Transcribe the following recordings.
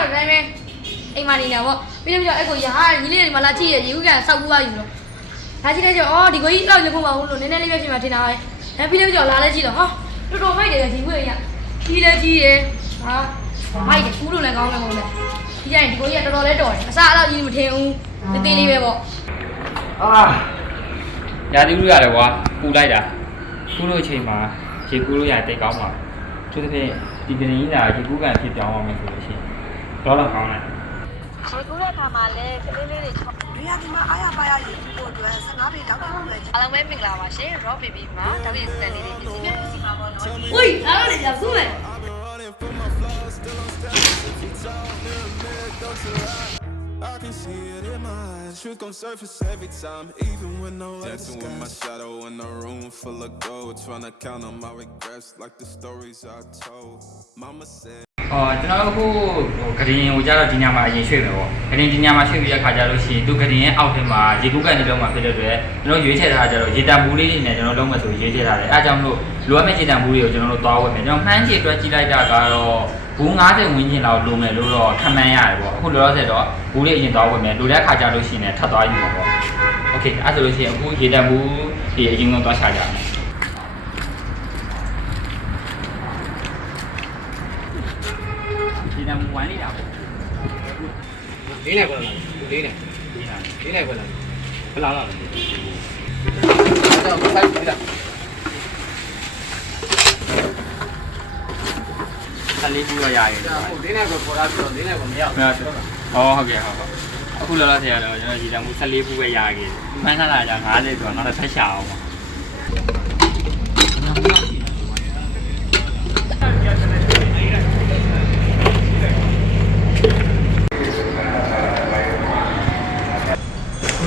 တော့ဒါပေမဲ့အိမ်မှာနေနေပေါ့ပြီးတော့အဲ့ကိုရာညီလေးတွေမှာလာကြည့်ရရေဦးကန်စောက်ဘူးပါယူလို့လာကြည့်လိုက်ကြအော်ဒီကိုကြီးတော့လည်းခုမဟုတ်လို့နည်းနည်းလေးပဲပြင်မှာထင်တာပဲအဲပြီးတော့လာလဲကြည့်တော့ဟာတော်တော်မိုက်တယ်ဒီကိုရကြီးလဲကြီးတယ်ဟာမိုက်တယ်ကူးလို့လည်းကောင်းတယ်မဟုတ်လဲဒီကြရင်ဒီကိုကြီးကတော်တော်လေးတော်တယ်အစားအဲ့လောက်ကြီးမထင်ဘူးတေးလေးပဲပေါ့ရာသီဥတုရတယ်ကွာပူလိုက်တာကူးလို့အချိန်မှာရေကူးလို့ရတိတ်ကောင်းပါသူတစ်ဖြင့်ဒီကနေ့လာရေကူးကန်ဖြစ်ပြောင်းအောင်မယ်ဆိုလို့ရှိရင်တော့တော့ကောင်းတယ်ရေကူးတဲ့ခါမှာလည်းကလေးလေးတွေချောနေရာဒီမှာအားရပါရရေကူးဖို့အတွက်15ပေတောက်တာလုပ်လိုက်အားလုံးပဲမင်္ဂလာပါရှင် Raw Baby မှာတောက်ရည်စံလေးတွေပြည့်စုံစီပါပါတော့ဝိလာတော့လေကြာစုမယ်I can see it in my eyes. Truth gon' surface every time, even when no dancing with my shadow in a room full of gold. Tryna count on my regrets like the stories I told. Mama said. ကျွန်တော်အခုဂရင်းကိုကြတော့ဒီညမှာအရင်ရွှေ့မယ်ပေါ့ဂရင်းဒီညမှာရွှေ့ပြီးတဲ့ခါကျလို့ရှိရင်သူဂရင်းရဲ့အောက်ထဲမှာရေကူးကန်နေလုံးမှာဖြစ်တဲ့အတွက်ကျွန်တော်ရွေးချယ်ထားတာကျတော့ရေတံဘူးလေးတွေနဲ့ကျွန်တော်လုံးမဆိုရွေးချယ်ထားတယ်အဲအကြောင်းလို့လိုအပ်မဲ့ရေတံဘူးတွေကိုကျွန်တော်တို့သွားဝယ်မယ်ကျွန်တော်နှမ်းချေအတွက်ကြည့်လိုက်တာကတော့ဘူး90ဝန်းကျင်လောက်လိုမယ်လို့တော့ခန့်မှန်းရတယ်ပေါ့အခုလောလောဆယ်တော့ဘူးလေးအရင်သွားဝယ်မယ်လိုတဲ့ခါကျလို့ရှိရင်ထပ်သွားယူမှာပေါ့โอเคအဲ့ဆိုလို့ရှိရင်အခုရေတံဘူးဒီအရင်ကသွားချကြမယ်ဒီနံဝိုင်းလေးတာပေါ့လေးနဲ့ကွာလေးနဲ့ကွာဘယ်လောက်လဲတော့ဖိုက်ပြီလားဆလေးပြီးတော့ရရင်ဟုတ်လေးနဲ့ကွာပေါ်လာပြီးတော့လေးနဲ့ကွာမရဘူးဟုတ်ကဲ့အခုလောလောဆယ်ကတော့ကျွန်တော်ဒီတံမှု14ဘူးပဲရခဲ့တယ်မှန်းထားတာက90ဆိုတော့နောက်ထပ်ရှာအောင်ပါ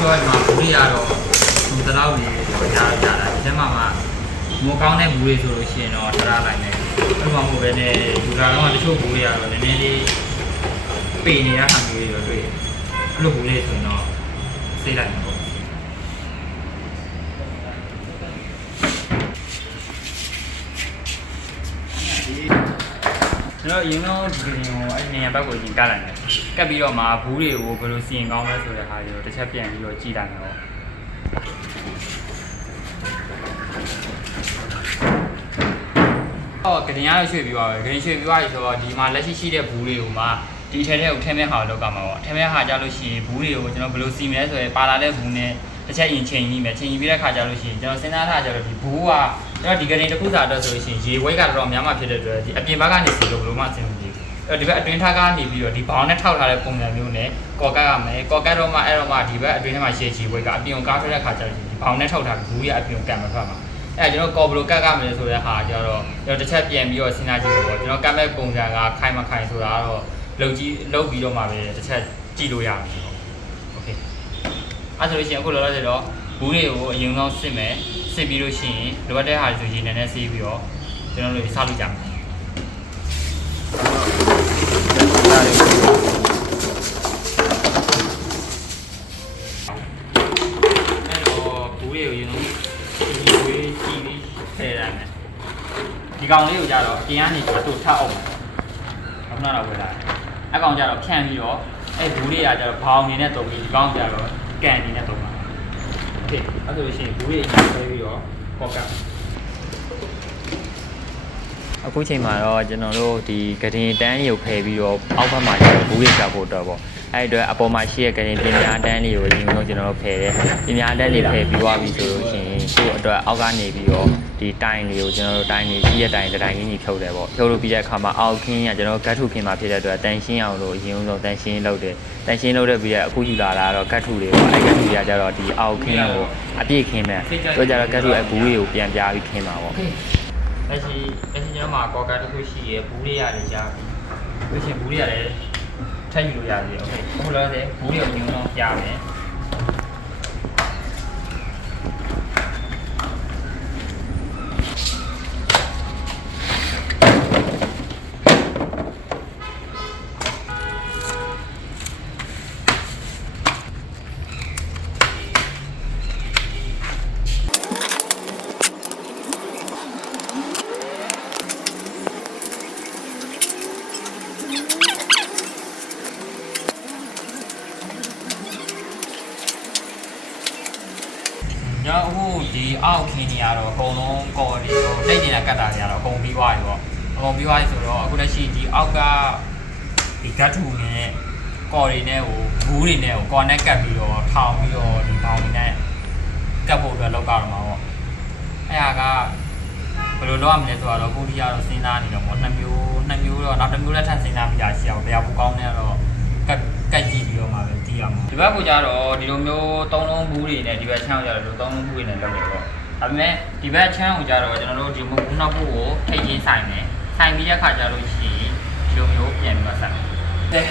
တော့မှာဘူးတွေကတော့ဒီလောက်နေကြားကြတာဒီထဲမှာမိုးကောင်းတဲ့ဘူးတွေဆိုလို့ရှိရင်တော့ထားလိုက်မယ်အဲ့လိုမှမဟုတ်ပဲနဲ့ယူတာတော့တချို့ဘူးတွေကတော့နည်းနည်းလေးပေနေတဲ့ဟာမျိုးတွေတော့တွေ့အဲ့လိုဘူးလေးဆိုရင်တော့စိတ်လိုက်မှာပေါ့ကျွန်တော်အရင်တော့ဒီအဲ့နေရာဘက်ကိုရင်ကလိုက်တယ်ကပ်ပြီးတော့မှဘူးတွေကိုဘယ်လိုစီရင်ကောင်းလဲဆိုတဲ့ဟာတွေကိုတစ်ချက်ပြန်ပြီးတော့ကြည့်လိုက်မယ်ကတင်ရရွှေ့ပြီးသွားပဲဂရင်းရွှေ့ပြီးသွားပြီဆိုတော့ဒီမှာလက်ရှိရှိတဲ့ဘူးတွေကိုမှဒီထဲကိုထည့်မဲ့ဟာလောက်ကမှာပေါ့ထည့်မဲ့ဟာကြလို့ရှိရင်ဘူးတွေကိုကျွန်တော်ဘယ်လိုစီမလဲဆိုရင်ပါလာတဲ့ဘူးနဲ့တစ်ချက်ရင်ချိန်ကြီးမယ်ချိန်ကြီးပြီးတဲ့ခါကြလို့ရှိရင်ကျွန်တော်စဉ်းစားထားကြတော့ဒီဘူးကကျွန်တော်ဒီဂရင်းတစ်ခုစာအတွက်ဆိုလို့ရှိရင်ရေဝိတ်ကတော့များမှဖြစ်တဲ့အတွက်ဒီအပြင်ဘက်ကနေစီလို့ဘယ်လိုမှအဆင်မပြေဘူးအဲ့ဒီဘက်အတွင်းထားကနေပြီးတော့ဒီဘောင်နဲ့ထောက်ထားတဲ့ပုံစံမျိုးနဲ့ကော်ကတ်ရမယ်ကော်ကတ်တော့မှအဲ့တော့မှဒီဘက်အတွင်းထဲမှာရေဝိတ်ကအပြင်ကိုကားထွက်တဲ့ခါကြလို့ရှိရင်ဒီဘောင်နဲ့ထောက်ထားပြီးဘူးရဲ့အပြင်ကိုကံမထွက်မှာအဲ့ကျွန်တော်ကော်ဘလိုကတ်ကမယ်ဆိုတဲ့ဟာကျတော့ကျွန်တော်တစ်ချက်ပြန်ပြီးတော့စဉ်းစားကြည့်လို့ပေါ့ကျွန်တော်ကတ်မဲ့ပုံစံကခိုင်မခိုင်ဆိုတာတော့လုပ်ပြီးတော့မှပဲတစ်ချက်ကြည့်လို့ရမယ်ပေါ့โอเคအဲ့ဆိုလို့ရှိရင်အခုလောလောဆယ်တော့ဘူးတွေကိုအရင်ဆုံးစစ်မယ်စစ်ပြီးလို့ရှိရင်လိုအပ်တဲ့ဟာတွေဆိုရင်နည်းနည်းဆေးပြီးတော့ကျွန်တော်တို့စလုပ်ကြမယ်ဒီကောင်လေးကိုကြတော့အပြင်ကနေတော့သူ့ထပ်အောင်ခုနကတော့ဝယ်လာအကောင်ကြတော့ဖြန့်ပြီးတော့အဲ့ဘူးလေးကကြတော့ဘောင်နေနဲ့တုံပြီးဒီကောင်ကြတော့ကန်နေနဲ့တုံပါโอเคအဲ့ဆိုလို့ရှိရင်ဘူးလေးအရင်ဆွဲပြီးတော့ပေါက်ကအခုချိန်မှာတော့ကျွန်တော်တို့ဒီဂဒင်တန်းလေးကိုဖယ်ပြီးတော့အောက်ဘက်မှာကျတော့ဘူးလေးကြောက်ဖို့တော့ပေါ့အဲ့အတွက်အပေါ်မှာရှိတဲ့ဂဒင်ပြင်များတန်းလေးကိုအရင်ဆုံးကျွန်တော်တို့ဖယ်တယ်ပြင်များတန်းလေးဖယ်ပြီးသွားပြီဆိုလို့ရှိရင်သူ့အတွက်အောက်ကနေပြီးတော့ဒီတိုင်လေးကိုကျွန်တော်တို့တိုင်လေးရှိတဲ့တိုင်တိုင်းကြီးဖြုတ်တယ်ပေါ့ဖြုတ်လို့ပြီးတဲ့အခါမှာအောက်ခင်းကကျွန်တော်ဂတ်ထုခင်းမှာဖြစ်တဲ့အတွက်တန်ရှင်းအောင်လို့အရင်ဆုံးတန်ရှင်းလုပ်တယ်တန်ရှင်းလုပ်တဲ့ပြီးတဲ့အခုယူလာတာတော့ဂတ်ထုတွေပေါ့အဲ့ဂတ်ထုတွေကကျတော့ဒီအောက်ခင်းကိုအပြည့်ခင်းမယ်တို့ကြတော့ဂတ်ထုအဘူးလေးကိုပြန်ပြပြီးခင်းမှာပေါ့လက်ရှိကျွန်တော်မှာကော်ကတ်တစ်ခုရှိရဘူးလေးရတယ်ကြာပြီလို့ရှိရင်ဘူးလေးရတယ်ထပ်ယူလို့ရတယ်โอเคအခုလောဆယ်ဘူးလေးကိုညုံတော့ပြမယ် ကျွန်တော်အခုဒီအောက်ခင်းနေရတော့အကုန်လုံးကော်တွေတော့တိတ်နေတာကတ်တာတွေကတော့အကုန်ပြီးသွားပြီပေါ့အကုန်ပြီးသွားပြီဆိုတော့အခုလက်ရှိဒီအောက်ကဒီဂတ်ထူနဲ့ကော်တွေနဲ့ဟိုဘူးတွေနဲ့ဟို connect ကတ်ပြီးတော့ထောင်ပြီးတော့ဒီဘောင်တွေနဲ့ကတ်ဖို့အတွက်လောက်ကြတော့မှာပေါ့အဲ့ဟာကဘယ်လိုလုပ်ရမလဲဆိုတော့အခုဒီကတော့စဉ်းစားနေတော့ပေါ့နှစ်မျိုးတော့နောက်တစ်မျိုးလက်ထပ်စဉ်းစားပြီးတာရှိအောင်ဘယ်ဟာပူကောင်းနေတော့ကတ်ကြည့်ပြီးတော့မှပဲတီးရမှာဒီဘက်ကကြတော့ဒီလိုမျိုးသုံးလုံးဘူးတွေနဲ့ဒီဘက်ချမ်းကိုကြတော့သုံးလုံးဘူးတွေနဲ့လုပ်နေပေါ့ဒါပေမဲ့ဒီဘက်ချမ်းကိုကြတော့ကျွန်တော်တို့ဒီဘူးနောက်ဘူးကိုထိတ်ချင်းဆိုင်တယ်ဆိုင်ပြီးတဲ့ခါကျလို့ရှိရင်ဒီလိုမျိုးပြန်ပြီးမှဆက်တယ်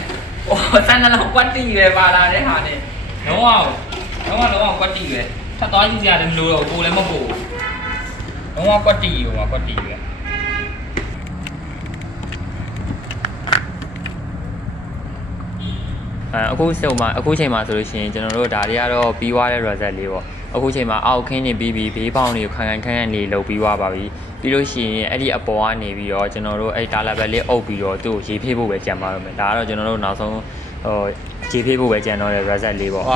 ဟိုစမ်းတော့ကွက်တီပဲပါလာတဲ့ဟာနဲ့လုံးဝကွက်တီပဲထပ်သွားကြည့်ကြရတယ်မလို့တော့ကိုလည်းမပို့လုံးဝကွက်တီပဲအခုချိန်မှာဆိုလို့ရှိရင်ကျွန်တော်တို့ဒါတွေကတော့ပြီးသွားတဲ့ result လေးပေါ့အခုချိန်မှာအောက်ခင်းနေပြီးဘေးပေါင်းတွေကိုခန်းလေးလုပ်ပြီးသွားပါပြီပြီးလို့ရှိရင်အဲ့ဒီအပေါ်ကနေပြီးတော့ကျွန်တော်တို့အဲ့ဒါ level လေးအုပ်ပြီးတော့သူ့ကိုရေးဖေးဖို့ပဲကြံပါတော့မယ်ဒါကတော့ကျွန်တော်တို့နောက်ဆုံးရေးဖေးဖို့ပဲကြံတော့တဲ့ result လေးပေါ့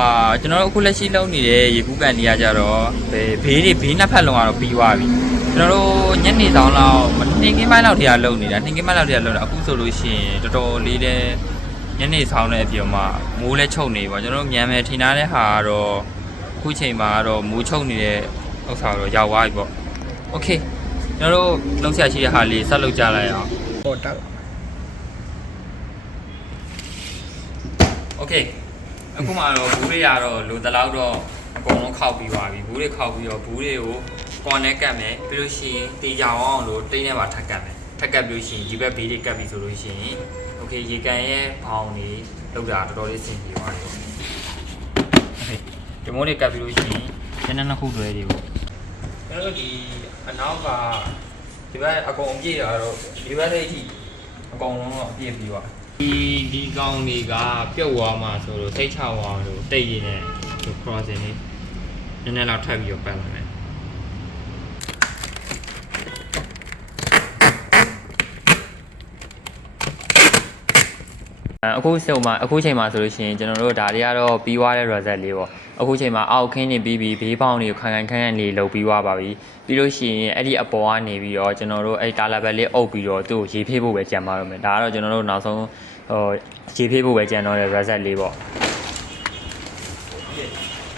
ကျွန်တော်တို့အခုလက်ရှိလုပ်နေတဲ့ရေကူးကန်တွေကကြတော့ဘေးနှစ်ဖက်လုံးကတော့ပြီးသွားပြီကျွန်တော်တို့ညနေဆောင်လောက်နှင်းကင်းပိုင်းလောက်တည်းကလုပ်နေတာအခုဆိုလို့ရှိရင်တော်တော်လေးတဲ့ညနေဆောင်တဲ့အပြင်မှာမိုးလဲချုပ်နေပါကျွန်တော်တို့မြန်မယ်ထင်ထားတဲ့ဟာကတော့အခုချိန်မှာကတော့မိုးချုပ်နေတဲ့ဥစ္စာတော့ရောက်သွားပြီပေါ့โอเคကျွန်တော်တို့လုံးဆရာရှိတဲ့ဟာလေးဆက်လုပ်ကြလိုက်အောင်ဟုတ်တော့โอเคအခုမှတော့ဘူးတွေကတော့လိုတလောက်တော့အကုန်လုံးခောက်ပြီးသွားပြီဘူးတွေခောက်ပြီးတော့ဘူးတွေကို connect ကတ်မယ်ပြီးလို့ရှိရင်တေချောင်အောင်လို့တိတ်ထဲမှာထပ်ကတ်မယ်ထပ်ကတ်ပြီးလို့ရှိရင်ဒီဘက်ဘေးတွေကတ်ပြီးဆိုလို့ရှိရင်โอเคရေကန်ရဲ့ဘောင်တွေလောက်တာတော်တော်လေးဆင်ပြေသွားတယ်ပေါ့โอเคဒီမိုးတွေကတ်ပြီးလို့ရှိရင်ကျန်တဲ့နှစ်ခုတွဲတွေပေါ့ကျွန်တော်တို့ဒီအနောက်ကဒီဘက်အကုန်အပြည့်ရတော့ဒီဘက်လေးအထိအကုန်လုံးတော့အပြည့်ပြီးသွားဒီကောင်တွေကပြုတ်သွားမှဆိုတော့စိတ်ချသွားလို့တိတ်ရင်းနဲ့ဒီ crossing လေးနည်းနည်းလောက်ထပ်ပြီးတော့ပတ်လာမယ်အခုချိန်မှာဆိုလို့ရှိရင်ကျွန်တော်တို့ဒါတွေကတော့ပြီးသွားတဲ့ result လေးပေါ့အခုချိန်မှာအောက်ခင်းနေပြီးဘေးပေါင်းတွေကိုခန်းလေးလုပ်ပြီးသွားပါပြီပြီးလို့ရှိရင်အဲ့ဒီအပေါ်ကနေပြီးတော့ကျွန်တော်တို့အဲ့ဒါ level လေးအုပ်ပြီးတော့သူ့ကိုရေးဖေးဖို့ပဲကြံပါတော့မယ်ဒါကတော့ကျွန်တော်တို့နောက်ဆုံးရေးဖေးဖို့ပဲကြံတော့တဲ့ result လေးပေါ့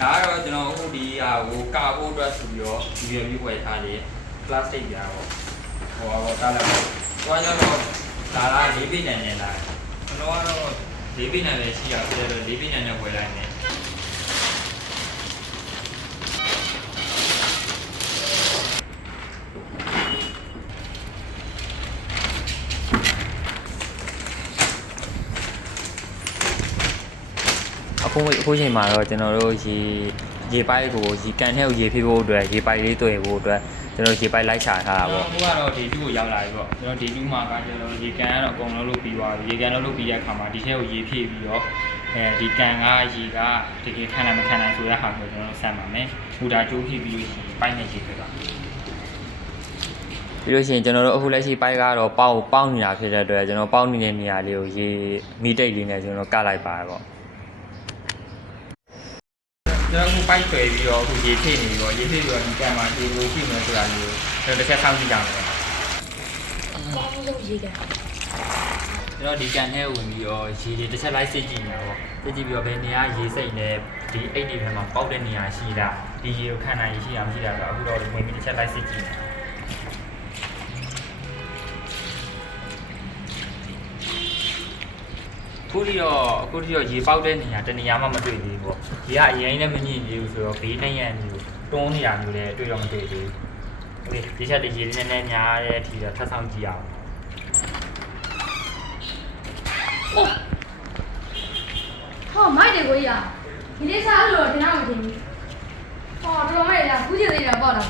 ဒါကတော့ကျွန်တော်အခုဒီဟာကိုကာဖို့အတွက်ဆိုပြီးတော့ဒီရပြီးဝယ်ထားတယ် plastic ပြားပေါ့ဟိုတော့တားလိုက်တော့ကျွန်တော်ဒါလား၄ပိနိုင်နေလားကျွန်တော်ကတော့၄ပိနိုင်လည်းရှိရဖြစ်တယ်၄ပိနိုင်နဲ့ဝယ်လိုက်တယ်အခုချိန်မှာတော့ကျွန်တော်တို့ရေပိုက်ကိုရေကန်ထဲကိုရေဖေးဖို့အတွက်ရေပိုက်လေးတွေ့ဖို့အတွက်ကျွန်တော်ရေပိုက်လိုက်ချထားတာပေါ့အခုကတော့ဒီ2ကိုရောက်လာပြီပေါ့ကျွန်တော်ဒီ2မှာကကျွန်တော်ရေကန်ကတော့အကုန်လုံးလုပ်ပြီးသွားပြီရေကန်လုပ်ပြီးတဲ့အခါမှာဒီထဲကိုရေဖြည့်ပြီးတော့ဒီကန်ကရေကတကယ်ခံနိုင်မခံနိုင်ဆိုတဲ့ဟာကိုကျွန်တော်ဆက်ပါမယ်ဘူတာကျိုးဖြည့်ပြီးလို့ရှိရင်ပိုက်နဲ့ရေဖြစ်သွားပြီးလို့ရှိရင်ကျွန်တော်တို့အခုလက်ရှိပိုက်ကတော့ပေါက်နေတာဖြစ်တဲ့အတွက်ကျွန်တော်ပေါက်နေတဲ့နေရာလေးကိုရေမီတိတ်လေးနဲ့ကျွန်တော်ကတ်လိုက်ပါပေါ့ကျွန်တော်အခုပိုက်ဆွဲပြီးတော့အခုရေဖြည့်နေပြီးတော့ရေဖြည့်ပြီးတော့ဒီကန်မှာဒီလိုရှိနေဆိုတာလေးကိုကျွန်တော်တစ်ချက်ဆောင်းကြည့်ကြမယ်ကောင်းလို့ရေကန်ကျွန်တော်ဒီကန်ထဲဝင်ပြီးတော့ရေတွေတစ်ချက်လိုက်စစ်ကြည့်နေတော့စစ်ကြည့်ပြီးတော့ဘယ်နေရာရေစိတ်နဲ့ဒီအိတ်တွေထဲမှာပေါက်တဲ့နေရာရှိတာဒီရေကိုခံနိုင်ရှိတာမရှိတာဆိုအခုတော့ဝင်ပြီးတစ်ချက်လိုက်စစ်ကြည့်နေခုထိတော့ရေပေါက်တဲ့နေရာတနေရာမှမတွေ့သေးဘူးပေါ့ရေကအရင်နဲ့မညင်သေးဘူးဆိုတော့ဘေးနဲ့ရန်မျိုးတွန်းနေတာမျိုးလည်းတွေ့တော့မတွေ့သေးဘူးโอเคဒီချက်တည်းရေနည်းနည်းများတဲ့အထိတော့ထပ်ဆောင်ကြည့်အောင်ဟောမိုက်တယ်ကိုကြီးอ่ะဒီလေးစားလို့တော့တင်အောင်မတင်ဘူးဟောတော်မိုက်လားခုကျသေးတာပေါ့လား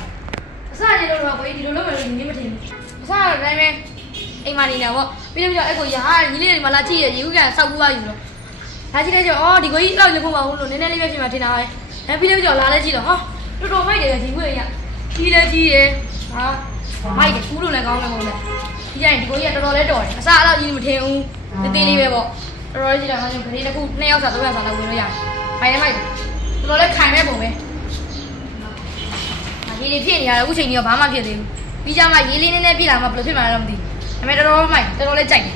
အစရေလို့တော့ကိုကြီးဒီလိုလုပ်မယ်လို့ညီမတင်ဘူးအစတော့တိုင်းပဲအိမ်မနေနေပေါ့ပြီးတော့အဲ့ကိုရဟာညီလေးတွေမလာကြည့်ရရေဦးကန်စောက်ပူသွားယူလို့လာကြည့်လိုက်ကြအော်ဒီကိုကြီးလောက်လည်းခုမဟုတ်လို့နည်းနည်းလေးပဲပြင်မှာထင်တာပဲပြီးတော့လာလဲကြည့်တော့ဟာတော်မိုက်တယ်ဒီကိုကြီးကြီးလဲကြီးတယ်ဟာမိုက်တယ်ကူးလို့လည်းကောင်းတယ်မဟုတ်လားဒီကြရင်ဒီကိုကြီးကတော်တော်လေးတော်တယ်အစအဲ့လောက်ကြီးမထင်ဘူးတေးလေးပဲပေါ့တော်တော်ကြီးတော့ငါတို့ခလေးတစ်ခု2ယောက်စား3ယောက်စားလောက်ဝင်လို့ရတယ်မိုက်တယ်တော်တော်လေးခိုင်မဲ့ပုံပဲ ရေလေးဖြစ်နေရတယ်အခုချိန်ကြီးကဘာမှဖြစ်သေးဘူးပြီးကြမှာရေလေးနည်းနည်းပြစ်လာမှဘယ်လိုဖြစ်မှာလဲတော့မသိဘူးဒါပေမဲ့တော်တော်လေးကြိုက်တယ်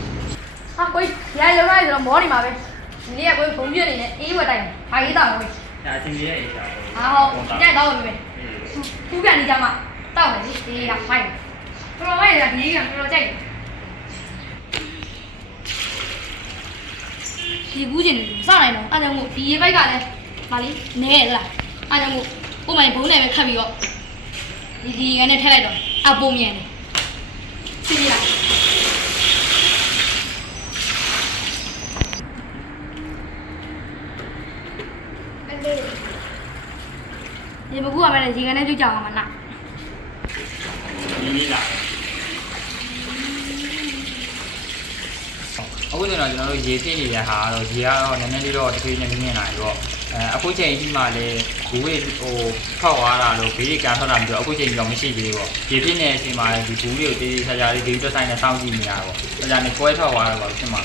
ဟာကိုကြီးရိုက်လို့ဆိုတော့မောနေမှာပဲဒီနေ့ကကိုဘုံပြည့်နေနဲ့အေးဝက်တိုက်တယ်ဘာရေးတောက်လဲကို ဒါအချင်းကြီးရဲ့အိမ်ရှာ ဟာဟုတ်ကြိုက်တော့ပြီပဲခုကန်နေကြမှာတောက်မယ်ဒီကဖိုင်တော်တော်မိုက်ရဒီကတော်တော်ကြိုက်တယ်ဒီကူးချင်တယ်စနိုင်တော့အဲ့ဒါမို့ဒီရေပိုက်ကလည်းမလေးနဲရလားအဲ့ဒါမို့ကိုမိုင်ဘုံနဲ့ပဲခတ်ပြီးတော့ဒီကနဲ့ထည့်လိုက်တော့အပုံမြန်တယ်သိပြီလားဒီမကူကလည်းရေကနဲ့ကြွကြအောင်မလား ဒီလားအခုကျွန်တော်တို့ရေပြည့်နေတဲ့ဟာတော့ရေကတော့နည်းနည်းလေးတော့တစ်ခေတ်နဲ့မြင်လာပြီးတော့အခုချိန်အထိမှလည်းဘူးတွေဟိုထောက်သွားတာလို့ဘေးကထွက်တာမျိုးအခုချိန်တော့မရှိသေးဘူးပေါ့ရေပြည့်နေတဲ့အချိန်မှာဒီဘူးတွေကိုတေးသေးချာချာလေးဒီတက်ဆိုင်နဲ့စောင့်ကြည့်နေတာပေါ့ဒါကြောင့်လည်းကွဲထွက်သွားတာပေါ့ဖြစ်မှာ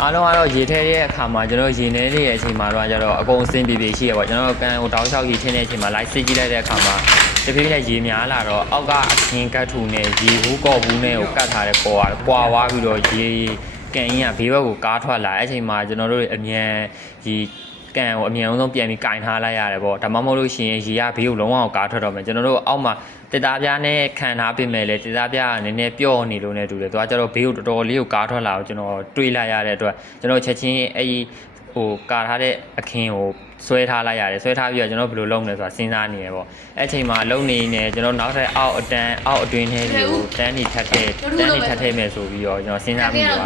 အားလုံးကတော့ရေထဲတဲ့အခါမှာကျွန်တော်ရေနေနေတဲ့အချိန်မှာတော့ကျတော့အကုန်အဆင်ပြေပြေရှိရပေါ့ကျွန်တော်ကန်ဟိုတောက်လျှောက်ရေထင်းတဲ့အချိန်မှာလိုက်စစ်ကြည့်လိုက်တဲ့အခါမှာတဖြည်းဖြည်းရေများလာတော့အောက်ကအခင်းကတ်ထူနဲ့ရေဘူးကော့ဘူးနဲ့ကိုကတ်ထားတဲ့ပေါ်ကပွာသွားပြီးတော့ရေကန်ရင်ကဘေးဘက်ကိုကားထွက်လာအဲ့ချိန်မှာကျွန်တော်တို့အမြန်ဒီကန်ကိုအမြန်ဆုံးပြန်ပြီးကင်ထားလိုက်ရတယ်ပေါ့ဒါမှမဟုတ်လို့ရှိရင်ရေကဘေးကိုလုံးဝကားထွက်တော့မယ်ကျွန်တော်တို့အောက်မှာတက်သားပြားနဲ့ခံထားပြင်မဲ့လေတက်သားပြားကနည်းနည်းပျော့နေလို့နဲ့တူတယ်သူကကျတော့ဘေးကိုတော်တော်လေးကိုကားထွက်လာတော့ကျွန်တော်တွေးလိုက်ရတဲ့အတွက်ကျွန်တော်ချက်ချင်းအဲ့ဒီဟိုကာထားတဲ့အခင်းကိုဆွဲထားလိုက်ရတယ်ဆွဲထားပြီးတော့ကျွန်တော်ဘယ်လိုလုပ်မလဲဆိုတာစဉ်းစားနေရပေါ့အဲ့ချိန်မှာလုံနေနေကျွန်တော်နောက်ထပ်အောက်အတွင်းထဲကိုတန်းနေထပ်ထဲမယ်ဆိုပြီးတော့ကျွန်တော်စဉ်းစားပြီးတော့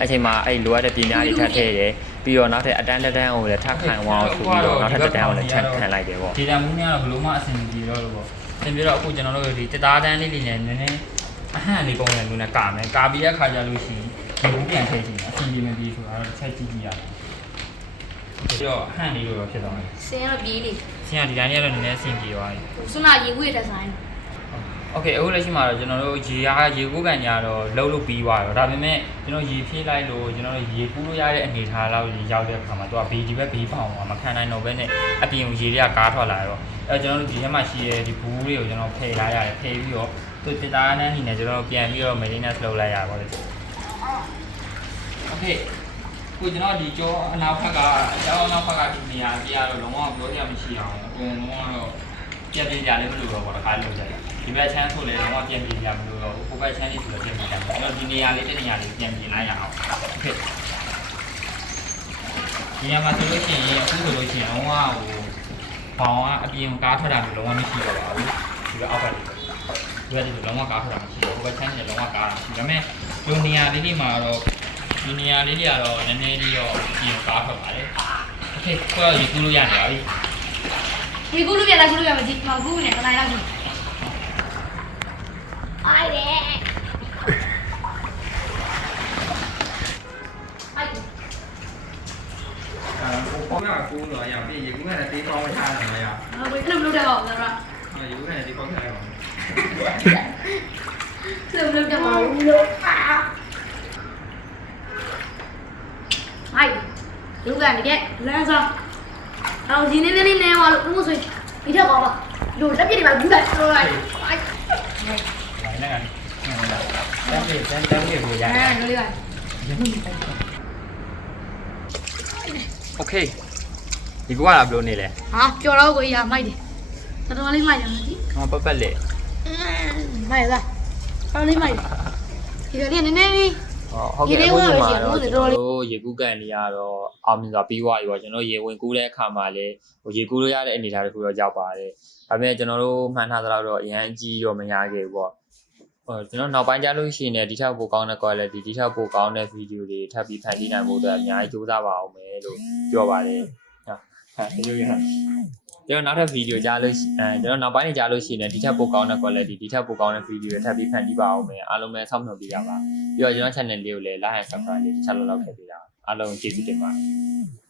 အဲ့ချိန်မှာအဲ့လိုအပ်တဲ့ပညာတွေထပ်ထဲတယ်ပြီးတော့နောက်ထပ်အတန်းကိုလည်းထပ်ခံအောင်ဆိုပြီးတော့နောက်ထပ်တန်းကိုလည်းထပ်ခံလိုက်တယ်ပေါ့ဒီတန်းမှုနဲ့ကတော့ဘယ်လိုမှအဆင်မပြေတော့လို့ပေါ့အဆင်ပြေတော့အခုကျွန်တော်တို့ဒီတသားတန်းလေးတွေနဲ့နည်းနည်းအဟန့်လေးပုံစံမျိုးနဲ့ကာမယ်ကာပြီးတဲ့ခါကျလို့ရှိရင်ဒီဘူးပြန်ထည့်ချင်တယ်အဆင်ပြေမပြေဆိုတာတော့တစ်ချက်ကြည့်ကြည့်ရတယ်ပြီးတော့ဟန်လေးလိုတော့ဖြစ်သွားတယ်ဆင်းရတော့ပြေးနေဆင်းရဒီတိုင်းလေးကတော့နည်းနည်းဆင်ပြေသွားပြီစွန်းလာရေကူးရတဲ့ဆိုင်โอเคအခုလက်ရှိမှာတော့ကျွန်တော်တို့ရေကူးကန်ညာတော့လှုပ်လို့ပြီးသွားတော့ဒါပေမဲ့ကျွန်တော်ရေဖြည့်လိုက်လို့ကျွန်တော်တို့ရေကူးလို့ရတဲ့အနေထားလောက်ရောက်တဲ့အခါမှာသူကဘေးဒီဘက်ဘေးပေါအောင်မခံနိုင်တော့ဘဲနဲ့အပြင်ကိုရေတွေကကားထွက်လာတော့အဲကျွန်တော်တို့ဒီထဲမှာရှိတဲ့ဒီဘူးတွေကိုကျွန်တော်ဖယ်လိုက်ရတယ်ဖယ်ပြီးတော့သူတစ်သားနဲ့နေနဲ့ကျွန်တော်ပြန်ပြီးတော့ maintenance လုပ်လိုက်ရပါတော့โอเคကိုကျွန်တော်ဒီကြောအနောက်ဘက်ကအကြောင်းအနောက်ဘက်ကဒီနေရာပြရတော့လုံးဝပြောရမရှိအောင်အကုန်လုံးကတော့ပြန်ပြကြလေးမလို့တော့ဘာတစ်ခါလုပ်ကြတယ်ဒီဘက်ချမ်းဆိုလည်းလုံးဝပြန်ပြကြမလို့တော့ဟိုဘက်ချမ်းလေးဆိုတော့ပြန်ပြကြတယ်အဲ့တော့ဒီနေရာလေးတစ်နေရာလေးပြန်ပြလိုက်ရအောင်โอเคဒီနေရာမှာဆိုလို့ရှိရင်အခုဆိုလို့ရှိရင်လုံးဝဟိုဘောင်ကအပြင်ကားထွက်တာမျိုးလုံးဝမရှိတော့ပါဘူးဒီကအောက်ဘက်လေးဒီကဒီလုံးဝကားထွက်တာမရှိဘူးဟိုဘက်ချမ်းလေးလုံးဝကားတာမရှိဒါပေမဲ့ဒီနေရာလေးတွေမှာတော့ဒီနေရာလေးတွေကတော့နည်းနည်းလေးတော့ပြင်ကားထွက်ပါလေโอเคကိုယ်ရေကူးလို့ရနေပါပြီရေကူးလို့ပြလားကူးလို့ရမကြည့်မကူးနဲ့ခလိုက်လောက်ကြည့်အိုင်ရဲအိုင်ကိုကကူးလို့ရပြီရေကူးနဲ့တေးပေါင်းထားတယ်မရဘယ်လိုလုပ်တော့လဲတော့ရေကူးနဲ့တေးပေါင်းထားရအောင်လုပ်တော့လို့ဟိုက်လူကန်တကယ်လမ်းစားအောင်ဒီနေ့လေးနေပါလို့ဦးမဆွေဒီတော့ကောင်းပါလူလက်ပြတွေပါဘူးလိုက်ထိုးလိုက်ဟိုက်လိုက်နဲ့တန်းပြေကိုရလူလေးကโอเคဒီကွာလာဘလို့နေလဲဟာပျော်တော့ကိုရမိုက်တယ်တော်တော်လေးမိုက်တယ်ဒီဟောပတ်လေမိုက်လားတော်လေးမိုက်ဒီကလေးနည်းနည်းလေးဟုတ်ကဲ့အခုဒီမှာတော့ကျွန်တော်တို့ရေကူးကန်နေရတော့အောင်မြင်စွာပြီးသွားပြီပေါ့ကျွန်တော်ရေဝင်ကူးတဲ့အခါမှာလည်းဟိုရေကူးလို့ရတဲ့အနေအထားတစ်ခုတော့ရောက်ပါတယ်ဒါပေမဲ့ကျွန်တော်တို့မှန်းထားသလောက်တော့အရန်အကြီးတော့မရခဲ့ဘူးပေါ့ကျွန်တော်နောက်ပိုင်းကျလို့ရှိရင်ဒီထက်ပိုကောင်းတဲ့ quality ဒီထက်ပိုကောင်းတဲ့ video တွေထပ်ပြီးဖန်တီးနိုင်ဖို့အတွက်အများကြီးကြိုးစားပါအောင်မယ်လို့ပြောပါတယ်ဟာဒီလိုရကျွန်တော်နောက်ထပ် video ကြားလို့ကျွန်တော်နောက်ပိုင်းကြားလို့ရှိရင်ဒီထက်ပိုကောင်းတဲ့ quality ဒီထက်ပိုကောင်းတဲ့ video တွေထပ်ပြီးဖန်တီးပါအောင်မယ်အားလုံးပဲဆောက်နှုတ်ပေးကြပါပြီးတော့ကျွန်တော် channel လေးကိုလည်း like and subscribe လေးတစ်ချက်လောက်လုပ်ခဲ့ပေးတာအားလုံးကျေးဇူးတင်ပါတယ်